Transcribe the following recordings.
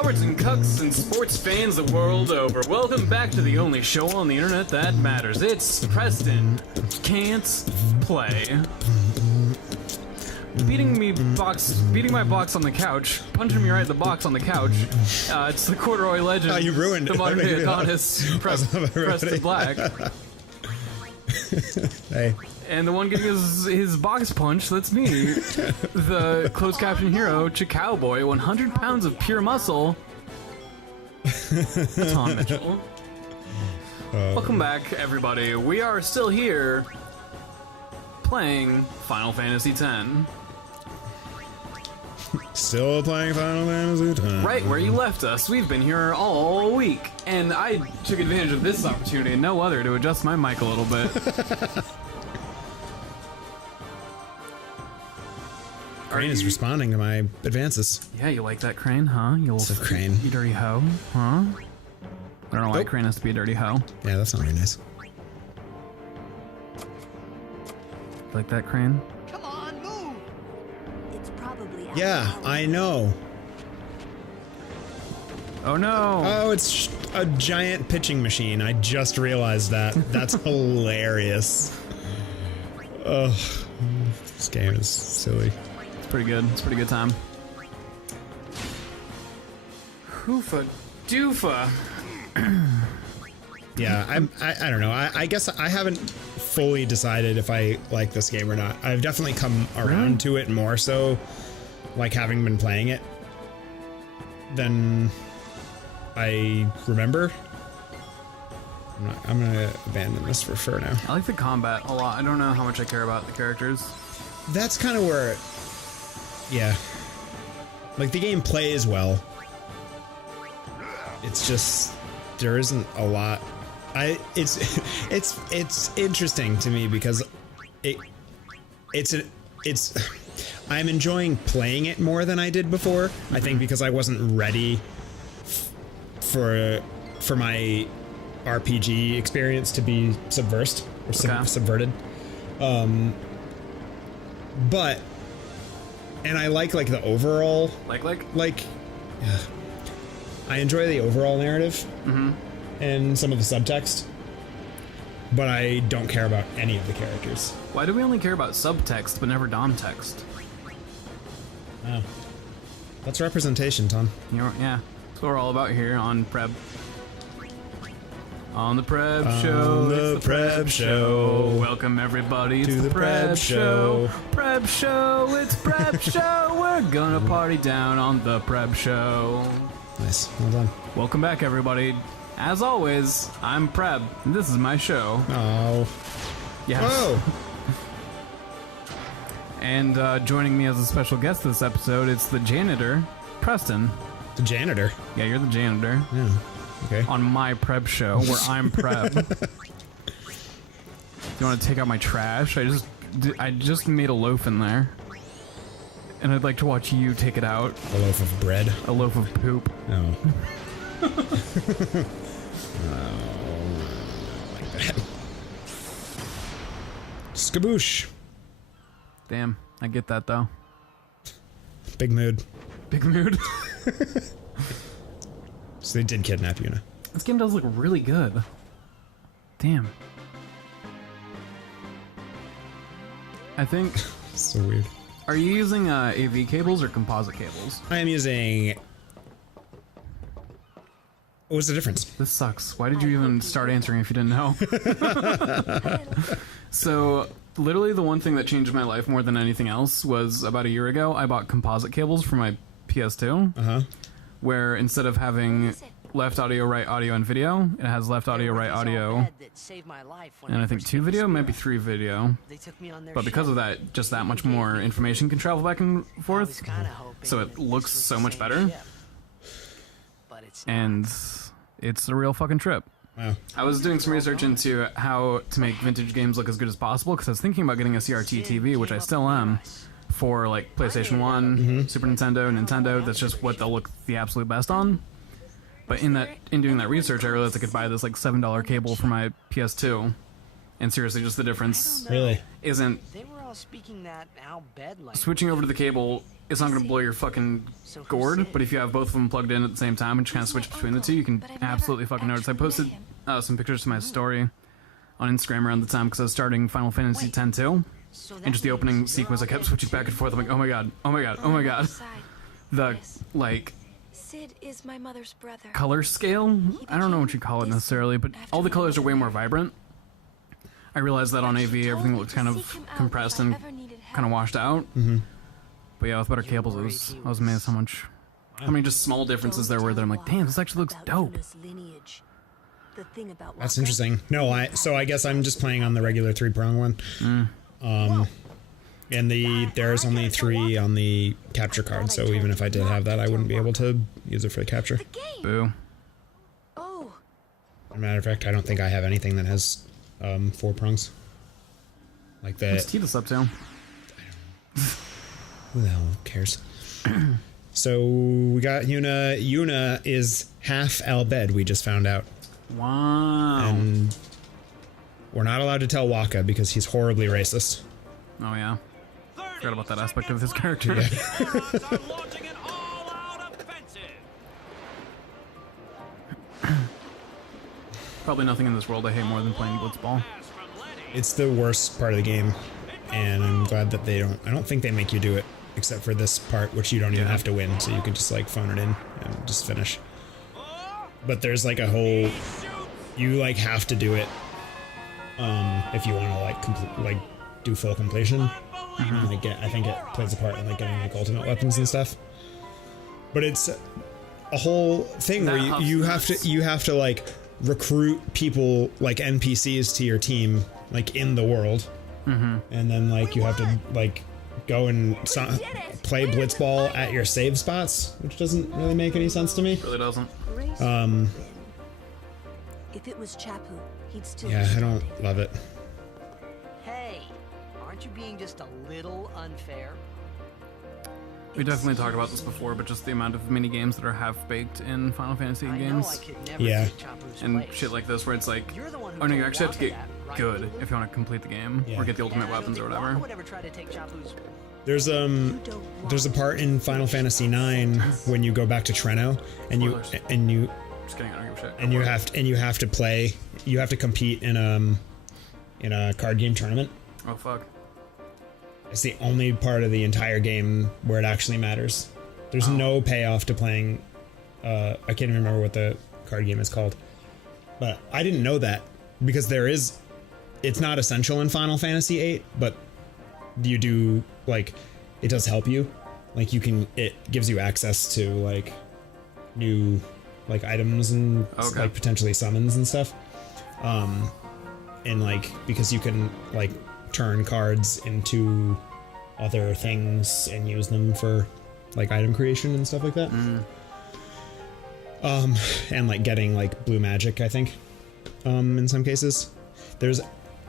cowards and cucks and sports fans the world over. Welcome back to the only show on the internet that matters. It's Preston Can't Play. Beating my box on the couch, punching me right in the box on the couch. It's the corduroy legend. Oh, you ruined the it. modern day Adonis, Preston Black. Hey. And the one getting his box punch, that's me. The closed caption hero, Cowboy, 100 pounds of pure muscle. Taun Mitchell. Welcome back, everybody. We are still here playing Final Fantasy X. Still playing Final Fantasy X. Right where you left us. We've been here all week. And I took advantage of this opportunity and no other to adjust my mic a little bit. Crane is responding to my advances. Yeah, you like that, Crane, huh? You Crane. You dirty hoe, huh? I don't know why Crane has to be a dirty hoe. Yeah, that's not very nice. Like that, Crane? Come on, move! It's probably Yeah, I know. Oh no! Oh, it's a giant pitching machine. I just realized that. That's hilarious. Ugh. This game is silly. It's pretty good. It's a pretty good time. Hoofa doofa. Yeah, I don't know. I guess I haven't fully decided if I like this game or not. I've definitely come around to it more so, like having been playing it, than I remember. I'm gonna abandon this for now. I like the combat a lot. I don't know how much I care about the characters. That's kind of where, yeah, like the game plays well. It's just there isn't a lot. It's interesting to me because I'm enjoying playing it more than I did before. I think because I wasn't ready for my RPG experience to be subversed or subverted. But and I like the overall yeah, I enjoy the overall narrative and some of the subtext, but I don't care about any of the characters. Why do we only care about subtext but never dom text? Oh, that's representation, Tom. Yeah, that's what we're all about here on Preb. On the Preb Show, it's the Preb Show. Welcome everybody to the Preb Show. Preb Show, it's Preb Show. We're gonna party down on the Preb Show. Nice, well done. Welcome back, everybody. As always, I'm Preb, and this is my show. Oh. Yes. Whoa. And joining me as a special guest this episode, it's the janitor, Preston. The janitor? Yeah, you're the janitor. Yeah. Okay. On my Preb Show, where I'm Preb. You want to take out my trash? I just made a loaf in there. And I'd like to watch you take it out. A loaf of bread? A loaf of poop. No. Oh, like that. Skaboosh. Damn, I get that though. Big mood. Big mood. So they did kidnap Yuna. This game does look really good. Damn. I think... So weird. Are you using AV cables or composite cables? I am using... What's the difference? This sucks. Why did you even start answering if you didn't know? So, literally the one thing that changed my life more than anything else was about a year ago, I bought composite cables for my PS2. Uh-huh. Where instead of having left audio, right audio, and video, it has left audio, right audio, and I think 2 video, maybe 3 video. But because of that, just that much more information can travel back and forth, so it looks so much better. And it's a real fucking trip. Wow. I was doing some research into how to make vintage games look as good as possible, because I was thinking about getting a CRT TV, which I still am, for like PlayStation 1, Super Nintendo, Nintendo. That's just what they'll look the absolute best on. But in doing that research, I realized I could buy this like $7 cable for my PS2 And seriously, just the difference Really isn't. They were all speaking that Al Bed language. Switching over to the cable, it's not going to blow your fucking gourd, but if you have both of them plugged in at the same time and just kind of switch between the two, you can absolutely fucking notice. I posted some pictures to my story on Instagram around the time because I was starting Final Fantasy X too, and just the opening sequence, I kept switching back and forth. I'm like, oh my god, oh my god, oh my god. The, like, Sid is my mother's brother. color scale, I don't know what you call it necessarily, but all the colors are way more vibrant. I realized that on AV everything looks kind of compressed and kind of washed out. But yeah, with better cables, I was amazed how many just small differences there were that I'm like, damn, this actually looks dope. That's interesting. No, I guess I'm just playing on the regular 3-prong one. And there's only 3 on the capture card, so even if I did have that, I wouldn't be able to use it for the capture. Boo. Oh. As a matter of fact, I don't think I have anything that has 4 prongs. Like that. Let's tee this up too. Who the hell cares? So we got Yuna. Yuna is half Al Bed, we just found out. Wow. And we're not allowed to tell Waka because he's horribly racist. Oh yeah. Forgot about that aspect of his character. Probably nothing in this world I hate more than playing Blitzball. It's the worst part of the game, and I'm glad that I don't think they make you do it, except for this part, which you don't even have to win, so you can just like phone it in and just finish. But there's like a whole, you like have to do it, if you want to like do full completion. Like I think it plays a part in like getting like ultimate weapons and stuff. But it's a whole thing where you have to like recruit people like NPCs to your team like in the world, and then like you have to like go and play Blitzball at your save spots, which doesn't really make any sense to me. Really doesn't. If it was Chapu, he'd still. Yeah, I don't love it. Hey, aren't you being just a little unfair? We definitely talked about this before, but just the amount of mini games that are half-baked in Final Fantasy games. Yeah. And shit like this where it's like, oh no, you actually have to get good if you want to complete the game, or get the ultimate weapons or whatever. There's a part in Final Fantasy IX when you go back to Treno and you just kidding, I don't give a shit. and you have to play, you have to compete in a card game tournament. Oh fuck. It's the only part of the entire game where it actually matters. There's no payoff to playing. I can't even remember what the card game is called, but I didn't know that because it's not essential in Final Fantasy VIII, but you do like it does help you. Like it gives you access to like new like items and like potentially summons and stuff. And like because you can like turn cards into other things and use them for like item creation and stuff like that. And like getting like blue magic, I think, in some cases. There's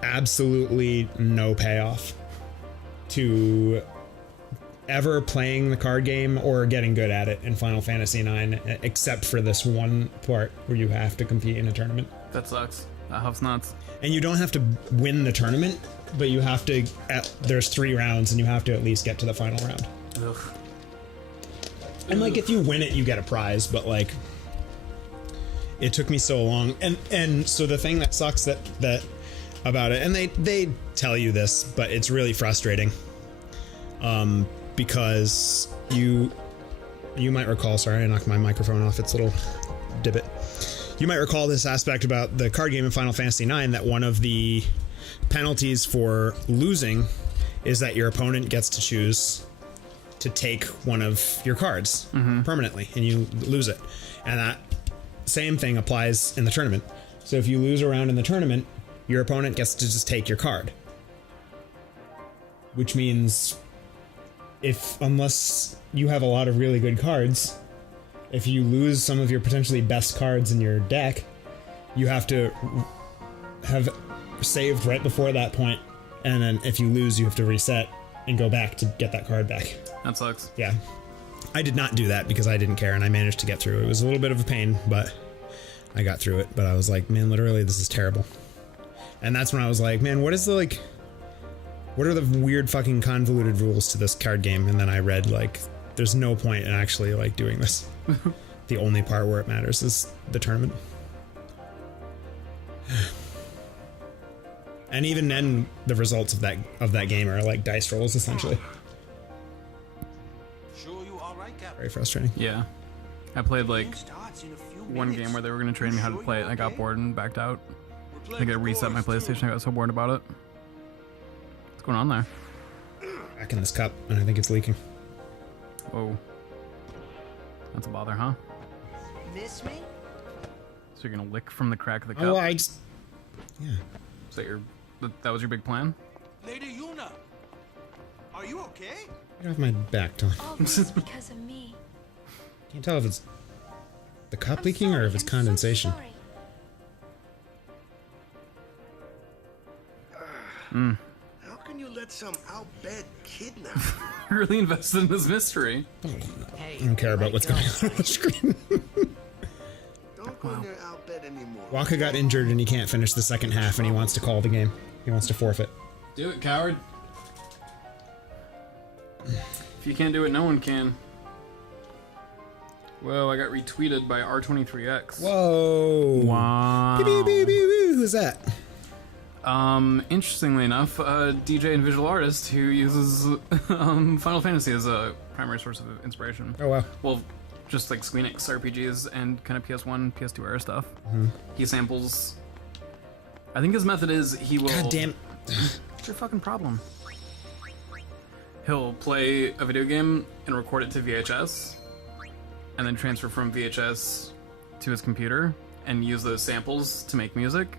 absolutely no payoff to ever playing the card game or getting good at it in Final Fantasy IX, except for this one part where you have to compete in a tournament. That sucks. That helps nuts. And you don't have to win the tournament, but you have to, there's 3 rounds and you have to at least get to the final round. Ugh. And like if you win it, you get a prize, but like it took me so long. And so the thing that sucks that about it, and they tell you this, but it's really frustrating. Because you might recall, sorry, I knocked my microphone off its little divot. You might recall this aspect about the card game in Final Fantasy IX, that one of the penalties for losing is that your opponent gets to choose to take one of your cards permanently, and you lose it. And that same thing applies in the tournament. So if you lose a round in the tournament, your opponent gets to just take your card. Which means unless you have a lot of really good cards, if you lose some of your potentially best cards in your deck, you have to have saved right before that point, and then if you lose, you have to reset and go back to get that card back. That sucks. Yeah. I did not do that because I didn't care, and I managed to get through. It was a little bit of a pain, but I got through it. But I was like, man, literally, this is terrible. And that's when I was like, man, what is the, like, what are the weird fucking convoluted rules to this card game? And then I read, like, there's no point in actually, like, doing this. The only part where it matters is the tournament. And even then, the results of that game are like dice rolls, essentially. Sure you all right, Captain? Very frustrating. Yeah. I played like one game where they were going to train me how to play it, and I got bored and backed out. I think I reset my PlayStation, I got so bored about it. What's going on there? Back in this cup, and I think it's leaking. Whoa. That's a bother, huh? Miss me? So you're gonna lick from the crack of the cup? Oh, I just... Yeah. Is that was your big plan? Lady Yuna, are you okay? Get off my back, Taun. All this because of me. Can't tell if it's the cup I'm leaking sorry, or if it's I'm condensation. So sorry. How can you let some outbed kidnap? You're really invested in this mystery. Hey, I don't care about what's going on the screen. Don't go near outbed anymore. Waka got injured and he can't finish the second half and he wants to call the game. He wants to forfeit. Do it, coward. If you can't do it, no one can. Whoa, I got retweeted by R23X. Whoa. Wow. Beep, beep, beep, beep, beep. Who's that? Interestingly enough, a DJ and visual artist who uses Final Fantasy as a primary source of inspiration. Oh, wow. Well, just like Squeenix RPGs and kind of PS1, PS2 era stuff. He samples. I think his method is he will. God damn. What's your fucking problem? He'll play a video game and record it to VHS, and then transfer from VHS to his computer and use those samples to make music,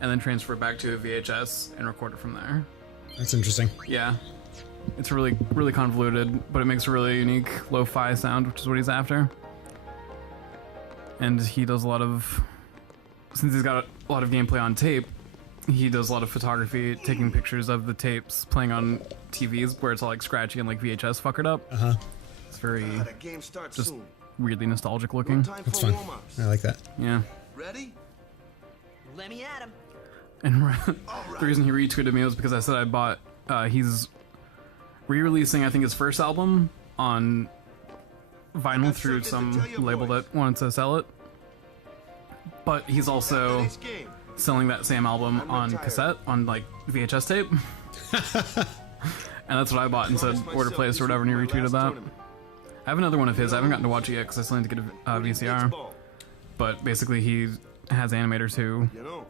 and then transfer back to a VHS and record it from there. That's interesting. Yeah. It's really, really convoluted, but it makes a really unique lo-fi sound, which is what he's after. And he does a lot of... Since he's got a lot of gameplay on tape, he does a lot of photography, taking pictures of the tapes, playing on TVs where it's all like scratchy and like VHS fuckered up. Uh-huh. It's very The game starts just soon. weirdly nostalgic looking. Time That's for fun. warm-ups. I like that. Yeah. Ready? let me at him. And the reason he retweeted me was because I said I bought, he's re-releasing, I think, his first album on vinyl through some label that wanted to sell it. But he's also This game. selling that same album on cassette, on like VHS tape. And that's what I bought and said order place or whatever, and he retweeted that. I have another one of his. I haven't gotten to watch it yet because I still need to get a VCR. But basically he has animators who You know,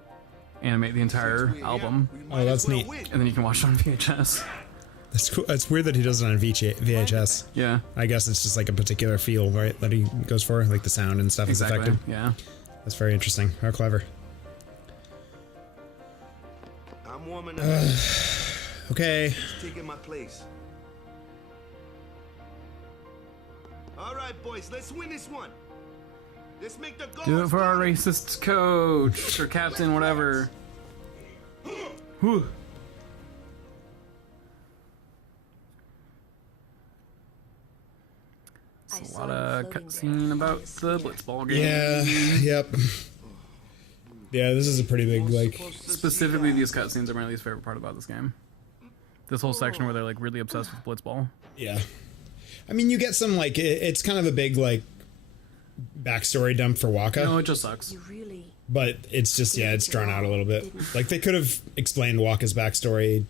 animate the entire album, Oh, that's neat. and then you can watch it on VHS. That's cool. It's weird that he does it on VHS. Yeah, I guess it's just like a particular feel, right, that he goes for, like the sound and stuff exactly. is affected. Yeah. That's very interesting. How clever. I'm warming up. Okay. Taking my place. All right, boys, let's win this one. Let's make the goal. Do it for our racist coach or captain, whatever. Whew. It's a lot of cutscene about the Blitzball game. Yeah. Yep. Yeah, this is a pretty big, like... Specifically, these cutscenes are my least favorite part about this game. This whole section where they're like really obsessed with Blitzball. Yeah. I mean, you get some, like, it's kind of a big, like, backstory dump for Waka. No, it just sucks. You really... But it's just, yeah, it's drawn out a little bit. Like, they could have explained Waka's backstory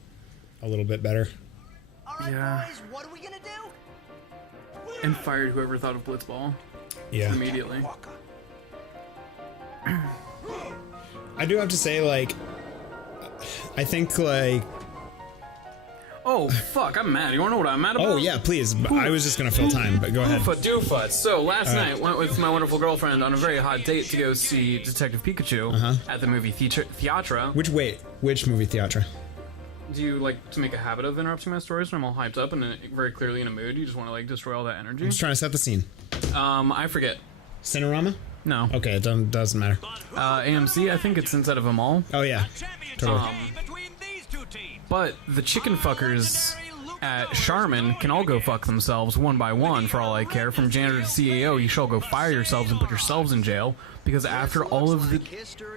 a little bit better. All right, Yeah. boys, what are we gonna do? And fired whoever thought of Blitzball Yeah. immediately. I do have to say, like, I think, like... Oh, fuck, I'm mad. You wanna know what I'm mad about? Oh, yeah, please. I was just gonna fill time, but go ahead. Oofa doofa. So last night, went with my wonderful girlfriend on a very hot date to go see Detective Pikachu at the movie Theatra. Which movie theatre? Do you like to make a habit of interrupting my stories when I'm all hyped up and very clearly in a mood? You just want to like destroy all that energy? I'm just trying to set the scene. I forget. Cinerama? No. Okay, it doesn't matter. AMC, I think it's instead of a mall. Oh, yeah. Totally. But the chicken fuckers at Charmin can all go fuck themselves one by one for all I care. From janitor to CEO, you shall go fire yourselves and put yourselves in jail. Because after all of the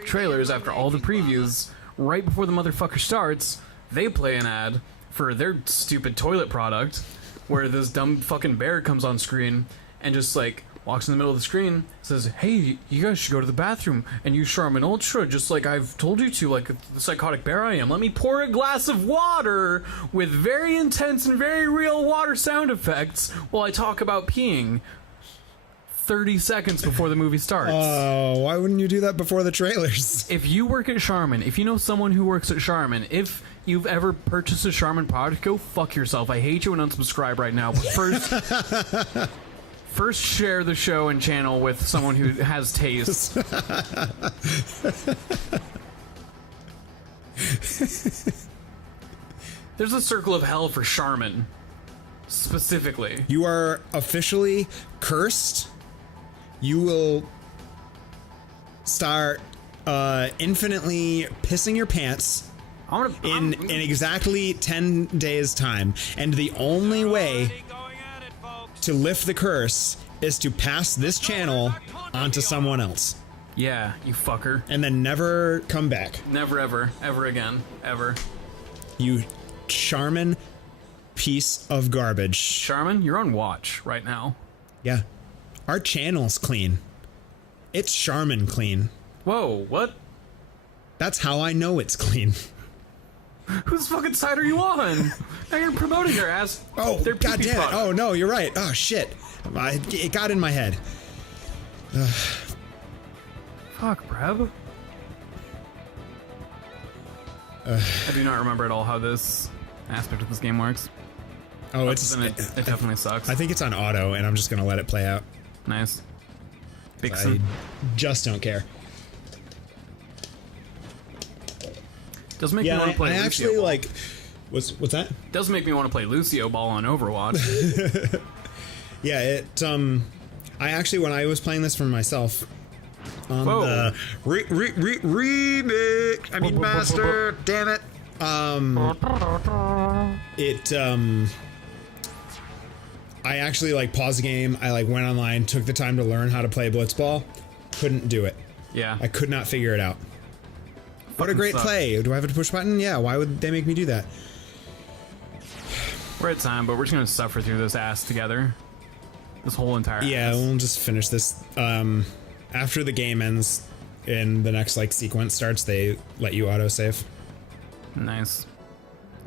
trailers, after all the previews, right before the motherfucker starts, they play an ad for their stupid toilet product, where this dumb fucking bear comes on screen and just like walks in the middle of the screen, says, "Hey, you guys should go to the bathroom and use Charmin Ultra, just like I've told you to, like the psychotic bear I am. Let me pour a glass of water with very intense and very real water sound effects while I talk about peeing." 30 seconds before the movie starts. Oh, why wouldn't you do that before the trailers? If you work at Charmin, if you know someone who works at Charmin, if you've ever purchased a Charmin product, go fuck yourself. I hate you and unsubscribe right now. But first share the show and channel with someone who has taste. There's a circle of hell for Charmin, specifically. You are officially cursed. You will start infinitely pissing your pants in exactly 10 days' time. And the only way to lift the curse is to pass this channel onto someone else. Yeah, you fucker. And then never come back. Never, ever. Ever again. Ever. You Charmin piece of garbage. Charmin, you're on watch right now. Yeah. Our channel's clean. It's Charmin clean. Whoa, what? That's how I know it's clean. Whose fucking side are you on? Now you're promoting their ass. Oh, god damn it. Oh, no, you're right. Oh, shit. It got in my head. Fuck, Breb. I do not remember at all how this aspect of this game works. Oh, it definitely sucks. I think it's on auto, and I'm just gonna let it play out. Nice. I just don't care. Does make me want to play Lucio actually Ball. like. What's that? Does make me want to play Lucio Ball on Overwatch. Yeah, it. I actually, when I was playing this for myself, on the remix. I mean, master. Damn it. I actually like paused the game. I like went online, took the time to learn how to play Blitzball. Couldn't do it. Yeah. I could not figure it out. What a great sucks. play. Do I have to push a button? Yeah, why would they make me do that? We're at time, but we're just gonna suffer through this ass together. This whole entire ass. We'll just finish this. After the game ends and the next like sequence starts, they let you autosave. Nice.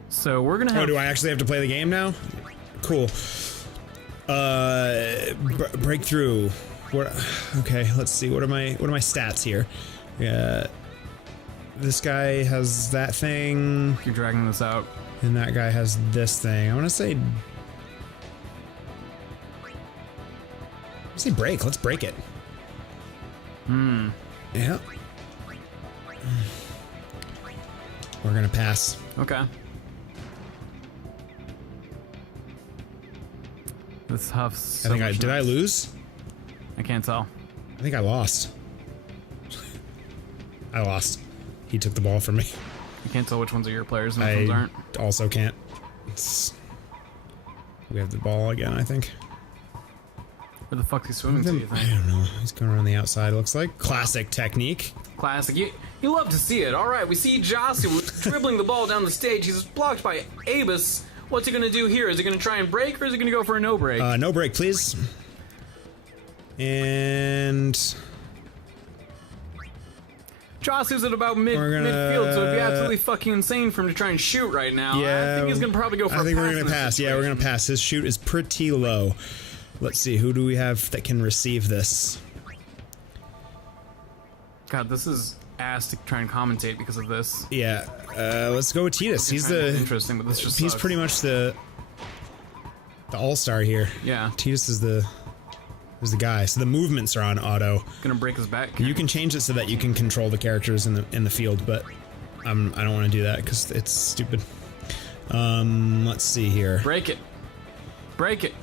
So we're gonna have... Oh, do I actually have to play the game now? Cool. Breakthrough. What? Okay, let's see. What are my stats here? Yeah. This guy has that thing. You're dragging this out. And that guy has this thing. I want to say break. Let's break it. Yeah. We're gonna pass. Okay. This huffs. Did I lose? I can't tell. I think I lost. I lost. He took the ball from me. I can't tell which ones are your players and which ones aren't. Also can't. We have the ball again, I think. Where the fuck is he swimming to, you think? I don't know. He's going around the outside, it looks like. Classic technique. Classic. You love to see it. Alright, we see Josu dribbling the ball down the stage. He's blocked by Abus. What's he gonna do here? Is he gonna try and break, or is he gonna go for a no break? No break, please. And... Josu's at about midfield, so it'd be absolutely fucking insane for him to try and shoot right now. Yeah, I think he's gonna probably go for a pass. I think we're gonna pass. Yeah, we're gonna pass. His shoot is pretty low. Let's see, who do we have that can receive this? God, this is ass to try and commentate because of this. Yeah, let's go with Titus. He's the interesting, but this just he's sucks. pretty much the all-star here. Yeah. Titus is the guy. So the movements are on auto. Gonna break his back. You can change it so that you can control the characters in the field, but I don't want to do that because it's stupid. Let's see here. Break it. Break it.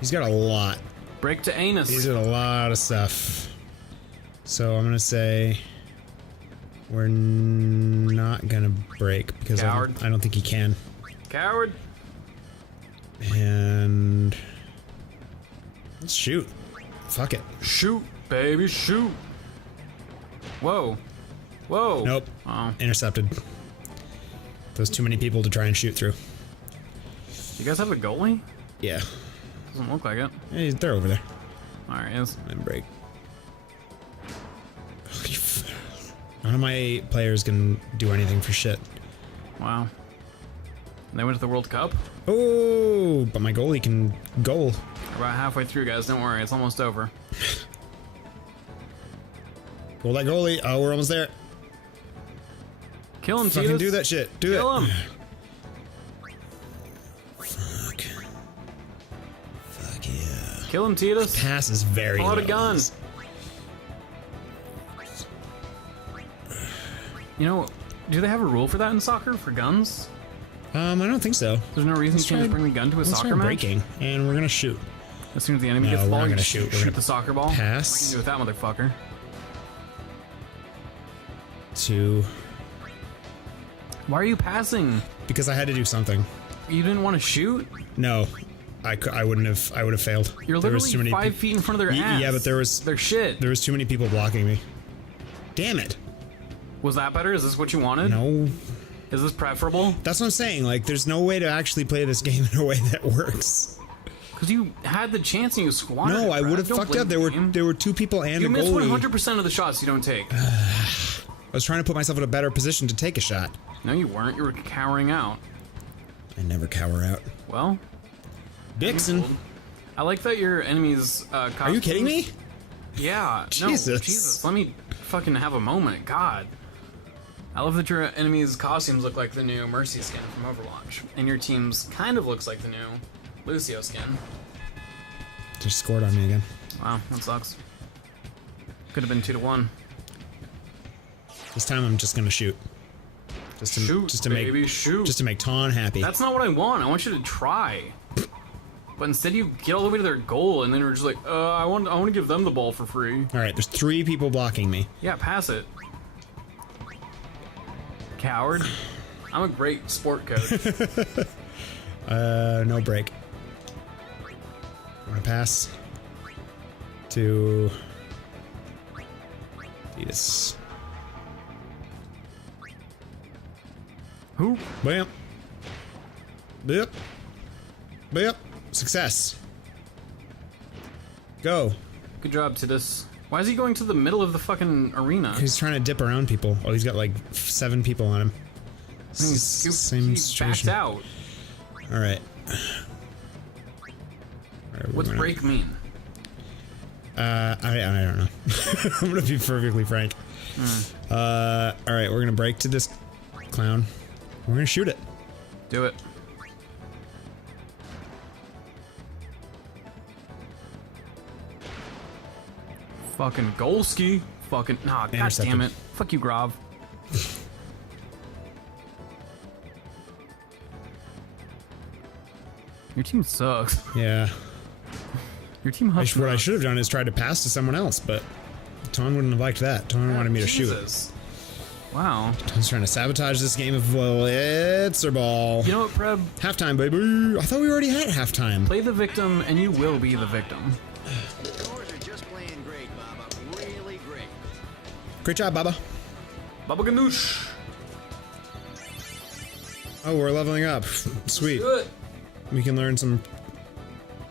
He's got a lot. Break to anus. He's got a lot of stuff. So I'm gonna say we're not gonna break because I don't think he can. Coward. And let's shoot. Fuck it. Shoot, baby, shoot. Whoa. Whoa. Nope. Oh. Intercepted. There's too many people to try and shoot through. You guys have a goalie? Yeah. Doesn't look like it. Hey, they're over there. Alright, yes. And break. None of my players can do anything for shit. Wow. And they went to the World Cup? Oh, but my goalie can goal. We're about halfway through, guys. Don't worry. It's almost over. Goal that goalie. Oh, we're almost there. Kill him, Fucking Titus. do that shit. Do Kill it. him. Fuck. Fuck yeah. Kill him, Titus. Pass is very Pull out a low. gun. You know, do they have a rule for that in soccer, for guns? I don't think so. There's no reason you can't just bring a gun to a Let's soccer try match? breaking, and we're gonna shoot. As soon as the enemy No, gets the we're ball, not you gonna just shoot. We're shoot gonna the soccer ball. pass. What can you do with that motherfucker? 2. Why are you passing? Because I had to do something. You didn't want to shoot? No, I wouldn't have. I would have failed. You're There was literally too many 5 feet in front of their ass. Yeah, but there was shit. There was too many people blocking me. Damn it. Was that better? Is this what you wanted? No. Is this preferable? That's what I'm saying. Like, there's no way to actually play this game in a way that works. Because you had the chance and you squandered it, No, I Brad. would have Don't fucked blame up. the There game. were 2 people and You a miss goalie. 100% of the shots you don't take. I was trying to put myself in a better position to take a shot. No, you weren't. You were cowering out. I never cower out. Well, Dixon. I like that your enemy's costumes... Are you kidding me? Yeah. Jesus. No, Jesus. Let me fucking have a moment. God. I love that your enemy's costumes look like the new Mercy skin from Overwatch. And your team's kind of looks like the new Lucio skin. Just scored on me again. Wow, that sucks. Could have been 2-1. This time I'm just gonna shoot. Just to baby, make shoot. just to make Taun happy. That's not what I want. I want you to try. But instead you get all the way to their goal and then you're just like, I want to give them the ball for free. All right, there's 3 people blocking me. Yeah, pass it. Coward. I'm a great sport coach. No break. I'm gonna pass to Titus. Who? Bam. Bip. Bip. Success. Go. Good job, Titus. Why is he going to the middle of the fucking arena? He's trying to dip around people. Oh, he's got like 7 people on him. Same he situation. backed out. All right. What's break mean? I don't know. I'm gonna be perfectly frank. All right, we're gonna break to this clown. We're gonna shoot it. Do it. Fucking Golski. Fucking nah. God Intercepted. damn it. Fuck you, Grav. Your team sucks. Yeah. Your team huffs. What I should have done is tried to pass to someone else, but Taun wouldn't have liked that. Taun wanted me to shoot. Jesus. Wow. Taun's trying to sabotage this game of Blitzball. You know what, Preb? Halftime, baby. I thought we already had halftime. Play the victim, and you will be the victim. Yours are just playing great, Baba. Really great. Great job, Baba. Baba Ganoush. Oh, we're leveling up. Sweet. Good. We can learn some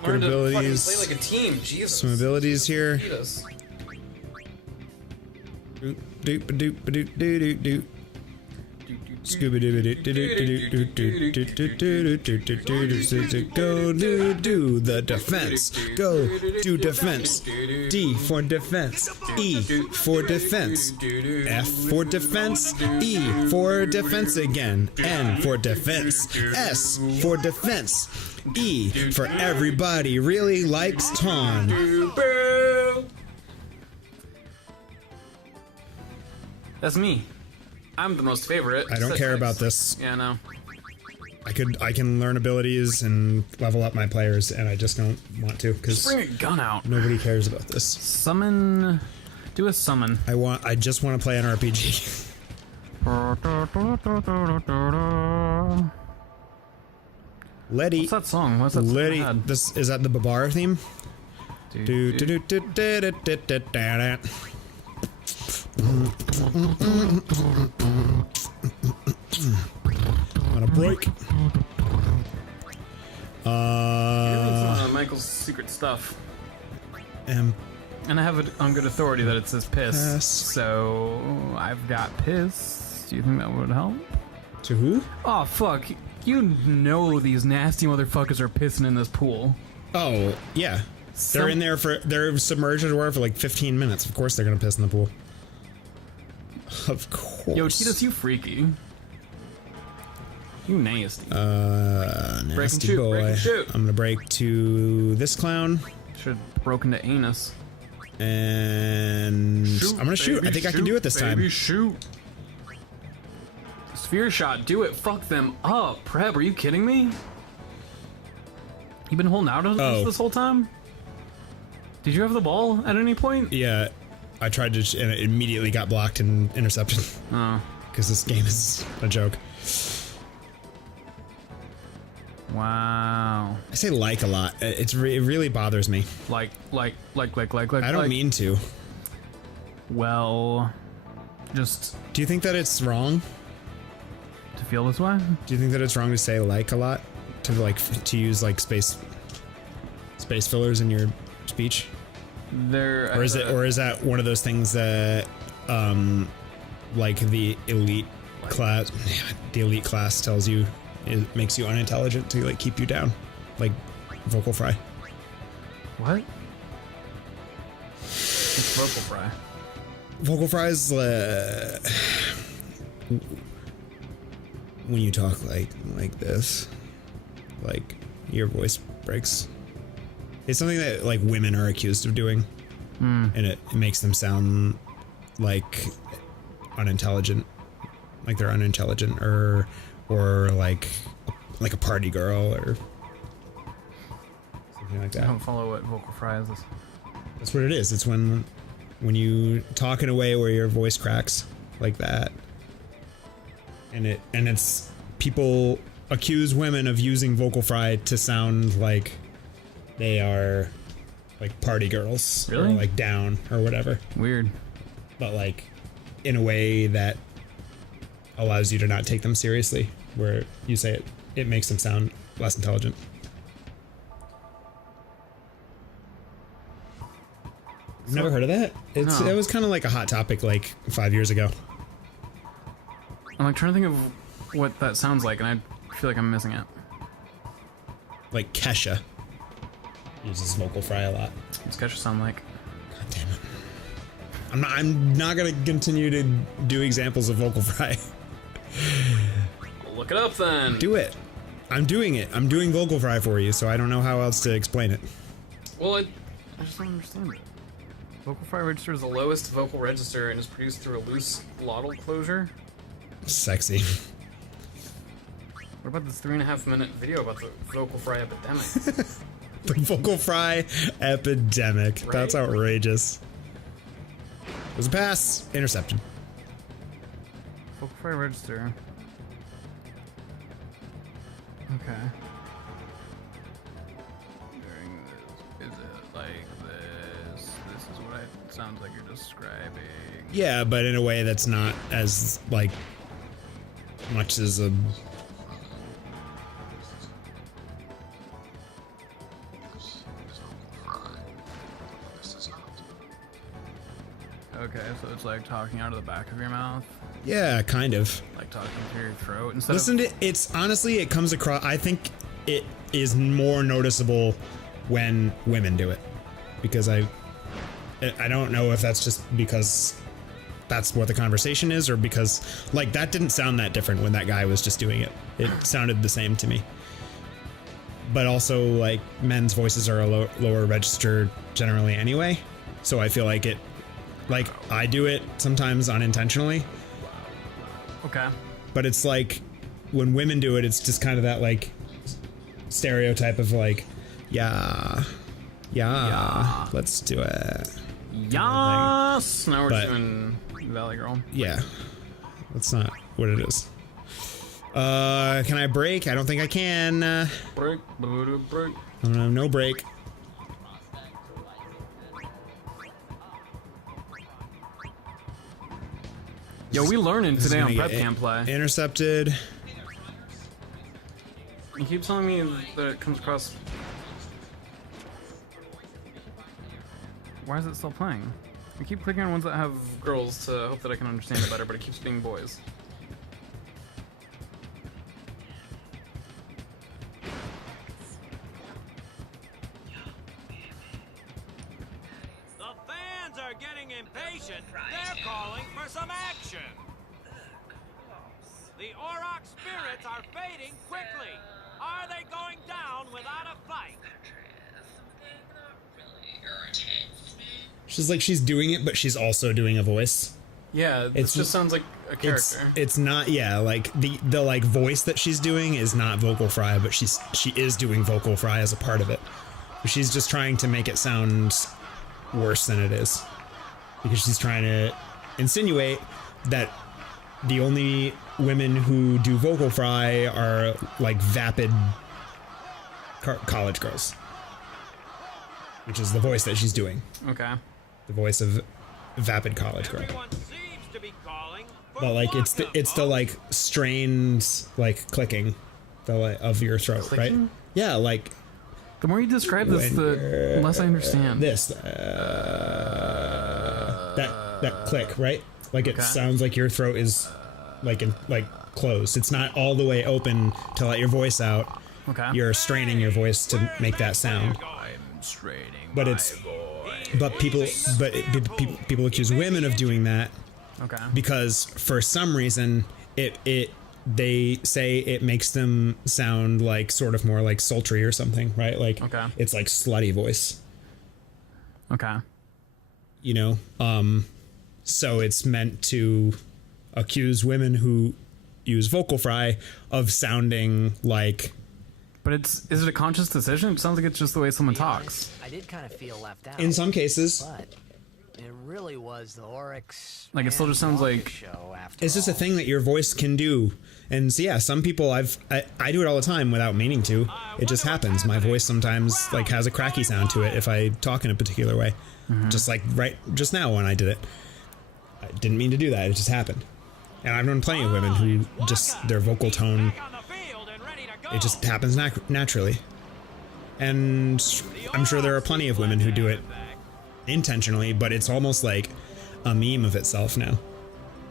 good Learn to fucking abilities. play like a team. Jesus. Some abilities here. Jesus. Doop doop doop doop doop doop. Scooby doo doo doo doo doo doo doo doo doo. Go do the defense. Go do defense. D for defense. E for defense. F for defense. E for defense again. N for defense. S for defense. E for everybody really likes Taun. That's me. I'm the most favorite. I don't care about this. Yeah, no. I can learn abilities and level up my players, and I just don't want to because Bring a gun out. nobody cares about this. Summon. Do a summon. I just want to play an RPG. Letty. What's that song? What's that song? Letty. I had? This is that the Babar theme. Do do do do do do do do. On a break. Michael's secret stuff. And I have it on good authority that it says piss. So I've got piss. Do you think that would help? To who? Oh, fuck. You know these nasty motherfuckers are pissing in this pool. Oh, yeah. They're in there they're submerged underwater for like 15 minutes. Of course they're gonna piss in the pool. Of course. Yo, Titus, you freaky. You nasty. Nasty boy. Break and shoot. I'm gonna break to this clown. Should have broken to anus. And Shoot, I'm gonna shoot. baby, I think I can do it this time. Shoot. Sphere shot, do it. Fuck them up. Preb, are you kidding me? You been holding out on us this whole time? Did you have the ball at any point? Yeah, I tried to, and it immediately got blocked and intercepted. Oh. Because this game is a joke. Wow. I say like a lot. It really bothers me. Like. I don't mean to. Well, just Do you think that it's wrong? to feel this way? Do you think that it's wrong to say like a lot? To use like space fillers in your speech? Or is that one of those things that like the elite class tells you it makes you unintelligent to like keep you down, like vocal fry? What? It's vocal fry. Vocal fries, when you talk like this, like your voice breaks. It's something that like women are accused of doing, and it makes them sound like unintelligent, like they're unintelligent, or like a party girl or something like that. I don't follow what vocal fry is. That's what it is. It's when you talk in a way where your voice cracks like that, and it's people accuse women of using vocal fry to sound like they are like party girls, really? Or like down or whatever. Weird. But like in a way that allows you to not take them seriously, where you say it makes them sound less intelligent. You've never heard of that? No. It was kind of like a hot topic like 5 years ago. I'm like trying to think of what that sounds like, and I feel like I'm missing it. Like Kesha uses vocal fry a lot. What's Kesha sound like? God damn it. I'm not gonna continue to do examples of vocal fry. Look it up then. Do it. I'm doing it. I'm doing vocal fry for you, so I don't know how else to explain it. Well, I just don't understand it. Vocal fry register is the lowest vocal register and is produced through a loose glottal closure. Sexy. What about this 3.5 minute video about the vocal fry epidemic? The vocal fry epidemic. Right? That's outrageous. It was a pass. Intercepted. Vocal fry register. Okay. During this, is it like this? This is what it sounds like you're describing. Yeah, but in a way that's not as like much as a. Okay, so it's like talking out of the back of your mouth. Yeah, kind of. Like talking through your throat instead Listen to it's honestly it comes across. I think it is more noticeable when women do it, because I don't know if that's just because that's what the conversation is, or because like that didn't sound that different when that guy was just doing it. It sounded the same to me. But also like men's voices are a lower register generally anyway, so I feel like it. Like, I do it sometimes unintentionally. Okay. But it's like, when women do it, it's just kind of that, like, stereotype of, like, yeah, let's do it. Yes! Now we're doing Valley Girl. Yeah. That's not what it is. Can I break? I don't think I can. Break. No break. Yo, we learning today on Prep Camp Play. Intercepted. You keep telling me that it comes across... Why is it still playing? I keep clicking on ones that have girls to hope that I can understand it better, but it keeps being boys. The fans are getting impatient. They're calling for some action. The Auroch spirits are fading quickly. Are they going down without a fight? She's like, she's doing it, but she's also doing a voice. Yeah, it just sounds like a character. It's not, yeah, like the like voice that she's doing is not vocal fry, but she is doing vocal fry as a part of it. She's just trying to make it sound worse than it is, because she's trying to insinuate that the only women who do vocal fry are like vapid college girls, which is the voice that she's doing. Okay. The voice of vapid college girl. But like it's the like strained like clicking, the like, of your throat, clicking? Right? Yeah, like the more you describe this, the less I understand. This that click, right? Like it sounds like your throat is like closed. It's not all the way open to let your voice out. Okay. You're straining your voice to make that sound. I'm straining. But it's people accuse women of doing that. Okay. Because for some reason they say it makes them sound like sort of more like sultry or something, right? Like it's like slutty voice. Okay. You know, so it's meant to accuse women who use vocal fry of sounding like. But is it a conscious decision? It sounds like it's just the way someone talks. I did kind of feel left out. In some cases. But it really was the Oryx. Like it still just sounds like it's just a thing that your voice can do. And so yeah, some people I do it all the time without meaning to. It just happens. My voice sometimes like has a cracky sound to it if I talk in a particular way. Mm-hmm. Just like just now when I did it. I didn't mean to do that. It just happened. And I've known plenty of women who just their vocal tone, it just happens naturally. And I'm sure there are plenty of women who do it intentionally, but it's almost like a meme of itself now.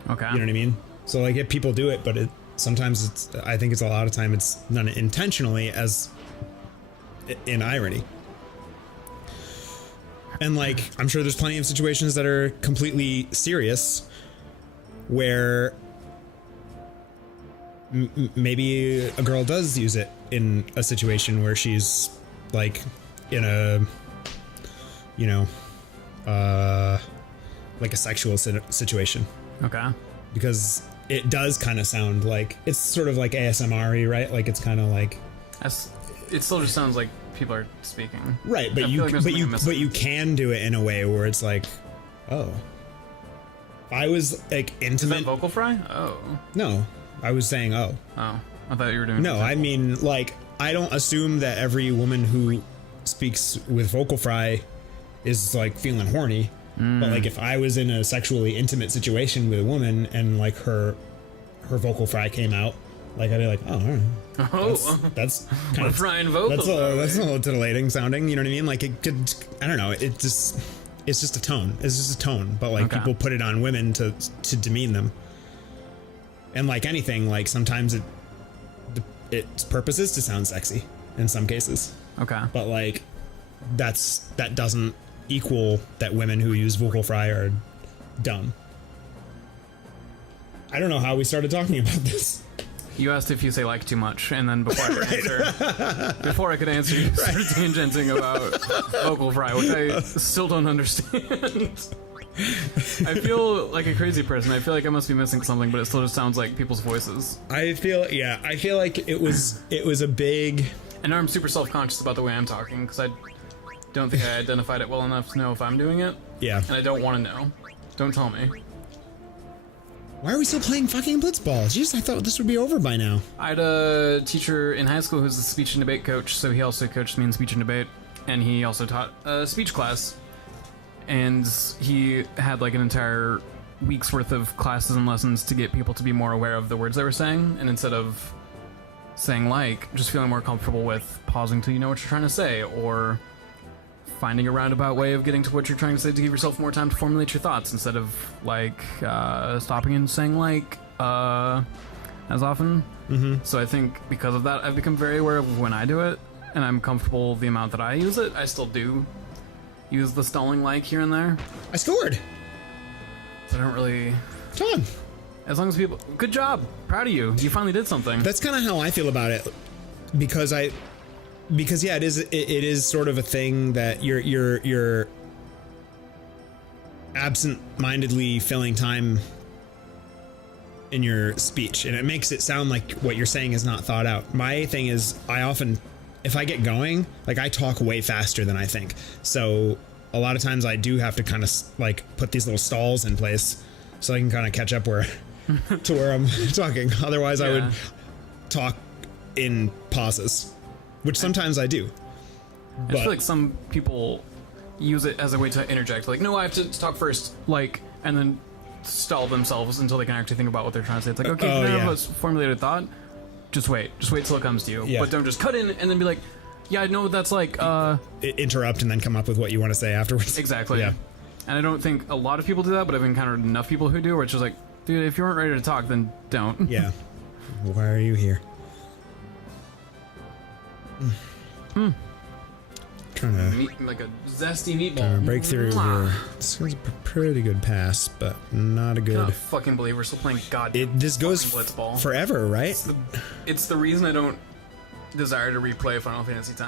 Okay. You know what I mean? So like if people do it, but sometimes I think it's a lot of time it's done intentionally as in irony. And like, I'm sure there's plenty of situations that are completely serious where maybe a girl does use it in a situation where she's like in a, you know, like a sexual situation. Okay. Because it does kind of sound like it's sort of like ASMR-y, right? Like it's kind of like it still just sounds like people are speaking. Right, but you can do it in a way where it's like, oh. If I was like intimate. Is that vocal fry? Oh. No, I was saying oh. Oh, I thought you were doing. No, I mean like I don't assume that every woman who speaks with vocal fry is like feeling horny. But like if I was in a sexually intimate situation with a woman and like her vocal fry came out, like I'd be like, oh, all right. That's kind of frying vocal. That's a little titillating sounding. You know what I mean? Like it could, I don't know. It's just a tone. It's just a tone. But like people put it on women to demean them. And like anything, like sometimes its purpose is to sound sexy in some cases. Okay. But like that doesn't equal that women who use vocal fry are dumb. I don't know how we started talking about this. You asked if you say like too much, and then before I could answer, you started tangenting about vocal fry, which I still don't understand. I feel like a crazy person. I feel like I must be missing something, but it still just sounds like people's voices. I feel like it was a big. And now I'm super self-conscious about the way I'm talking because I don't think I identified it well enough to know if I'm doing it. Yeah. And I don't want to know. Don't tell me. Why are we still playing fucking Blitzball? Jeez, I thought this would be over by now. I had a teacher in high school who's a speech and debate coach, so he also coached me in speech and debate, and he also taught a speech class. And he had like an entire weeks worth of classes and lessons to get people to be more aware of the words they were saying, and instead of saying like, just feeling more comfortable with pausing till you know what you're trying to say, or finding a roundabout way of getting to what you're trying to say to give yourself more time to formulate your thoughts instead of like stopping and saying like as often. So I think because of that, I've become very aware of when I do it, and I'm comfortable the amount that I use it. I still do use the stalling like here and there. I scored. I don't really... Taun. As long as people... Good job. Proud of you. You finally did something. That's kind of how I feel about it. Because yeah, it is sort of a thing that you're absent-mindedly filling time in your speech, and it makes it sound like what you're saying is not thought out. My thing is, I often, if I get going, like I talk way faster than I think. So a lot of times I do have to kind of like put these little stalls in place so I can kind of catch up where to where I'm talking. Otherwise, I would talk in pauses, which sometimes I do. I feel like some people use it as a way to interject. Like, no, I have to talk first, like, and then stall themselves until they can actually think about what they're trying to say. It's like, okay, if you have a formulated thought, just wait till it comes to you. But don't just cut in and then be like, yeah, I know that's like interrupt and then come up with what you want to say afterwards. Exactly. Yeah. And I don't think a lot of people do that, but I've encountered enough people who do, where it's just like, dude, if you weren't ready to talk, then don't. Yeah. Why are you here? Trying to like a zesty meatball. Trying to break through here. This was a pretty good pass, but not a good. I can't fucking believe we're still playing goddamn. This goes Blitzball forever, right? It's the reason I don't desire to replay Final Fantasy X.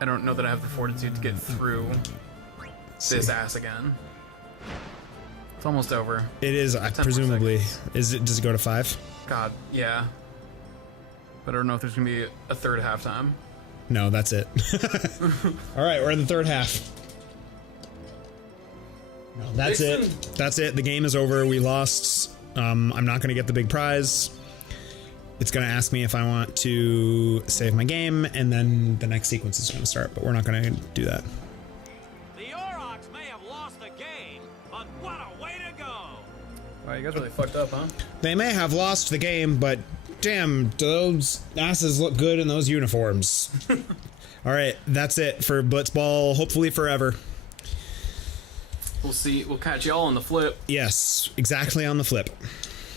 I don't know that I have the fortitude to get through this ass again. It's almost over. It is, presumably. Does it go to 5? God, yeah. But I don't know if there's gonna be a third halftime. No, that's it. All right, we're in the third half. No, that's it. That's it. The game is over. We lost. I'm not gonna get the big prize. It's gonna ask me if I want to save my game, and then the next sequence is gonna start. But we're not gonna do that. The Aurochs may have lost the game, but what a way to go! Wow, you guys really fucked up, huh? They may have lost the game, but damn, those asses look good in those uniforms. All right, that's it for Blitzball. Hopefully forever. We'll see. We'll catch y'all on the flip. Yes, exactly on the flip.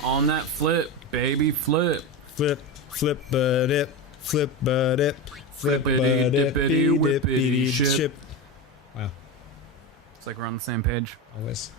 On that flip, baby, flip. Flip, flip, dip, flip, dip, flip, dippity, whippity, ship. Wow. It's like we're on the same page. Always.